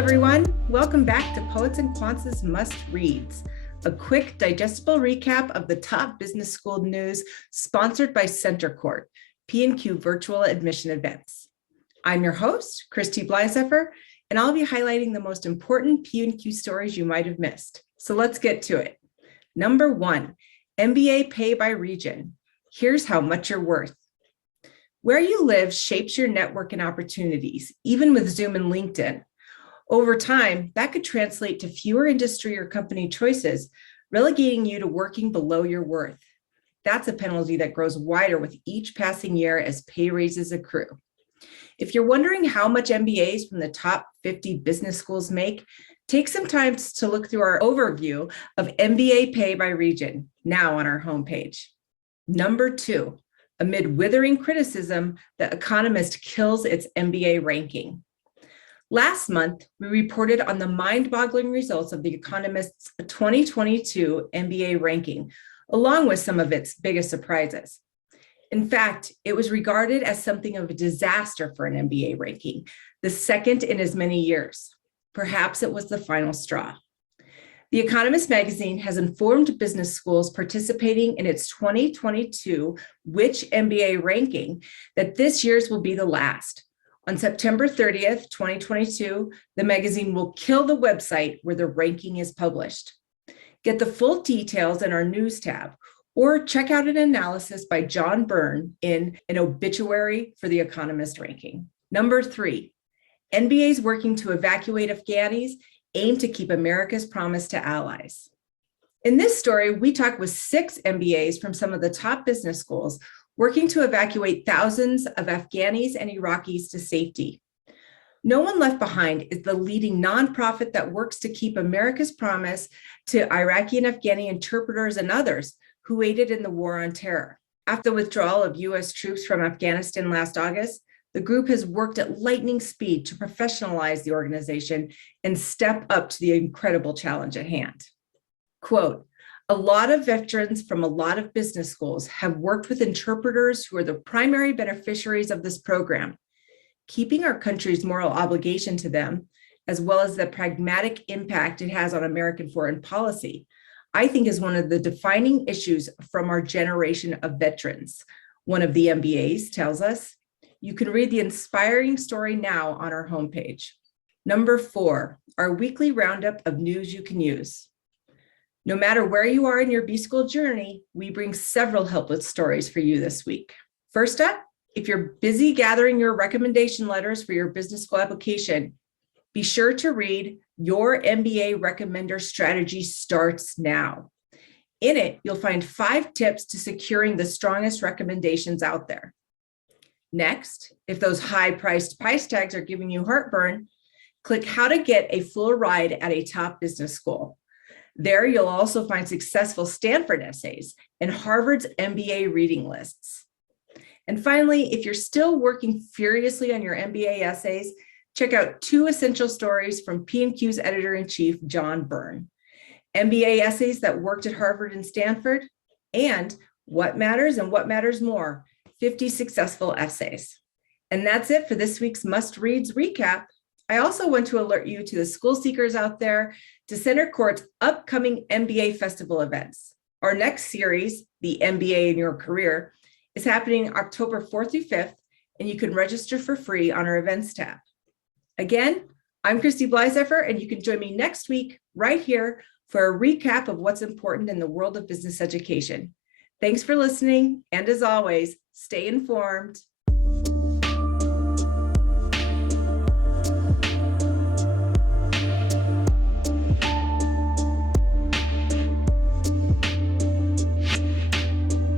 everyone. Welcome back to Poets and Quants' Must Reads, a quick, digestible recap of the top business school news sponsored by Center Court, P&Q virtual admission events. I'm your host, Christy Blyzeffer, and I'll be highlighting the most important P&Q stories you might have missed. So let's get to it. Number 1, MBA pay by region. Here's how much you're worth. Where you live shapes your network and opportunities, even with Zoom and LinkedIn. Over time, that could translate to fewer industry or company choices, relegating you to working below your worth. That's a penalty that grows wider with each passing year as pay raises accrue. If you're wondering how much MBAs from the top 50 business schools make, take some time to look through our overview of MBA pay by region, now on our homepage. Number 2, amid withering criticism, the Economist kills its MBA ranking. Last month, we reported on the mind-boggling results of the Economist's 2022 MBA ranking, along with some of its biggest surprises. In fact, it was regarded as something of a disaster for an MBA ranking, the second in as many years. Perhaps it was the final straw. The Economist magazine has informed business schools participating in its 2022 Which MBA ranking that this year's will be the last. On September 30th, 2022, the magazine will kill the website where the ranking is published. Get the full details in our news tab, or check out an analysis by John Byrne in An Obituary for the Economist ranking. Number 3, MBAs working to evacuate Afghanis aim to keep America's promise to allies. In this story, we talk with 6 MBAs from some of the top business schools working to evacuate thousands of Afghanis and Iraqis to safety. No One Left Behind is the leading nonprofit that works to keep America's promise to Iraqi and Afghani interpreters and others who aided in the war on terror. After the withdrawal of U.S. troops from Afghanistan last August, the group has worked at lightning speed to professionalize the organization and step up to the incredible challenge at hand. Quote, "A lot of veterans from a lot of business schools have worked with interpreters who are the primary beneficiaries of this program. Keeping our country's moral obligation to them, as well as the pragmatic impact it has on American foreign policy, I think is one of the defining issues from our generation of veterans," one of the MBAs tells us. You can read the inspiring story now on our homepage. Number 4, our weekly roundup of news you can use. No matter where you are in your B-School journey, we bring several helpless stories for you this week. First up, if you're busy gathering your recommendation letters for your business school application, be sure to read Your MBA Recommender Strategy Starts Now. In it, you'll find 5 tips to securing the strongest recommendations out there. Next, if those high-priced price tags are giving you heartburn, click How to Get a Full Ride at a Top Business School. There, you'll also find successful Stanford essays and Harvard's MBA reading lists. And finally, if you're still working furiously on your MBA essays, check out 2 essential stories from P&Q's editor-in-chief, John Byrne: MBA essays that worked at Harvard and Stanford, and What Matters and What Matters More, 50 successful essays. And that's it for this week's Must Reads recap. I also want to alert you to the school seekers out there to Center Court's upcoming MBA festival events. Our next series, the MBA in Your Career, is happening October 4th through 5th, and you can register for free on our events tab. Again, I'm Christy Blyzeffer, and you can join me next week right here for a recap of what's important in the world of business education. Thanks for listening, and as always, stay informed.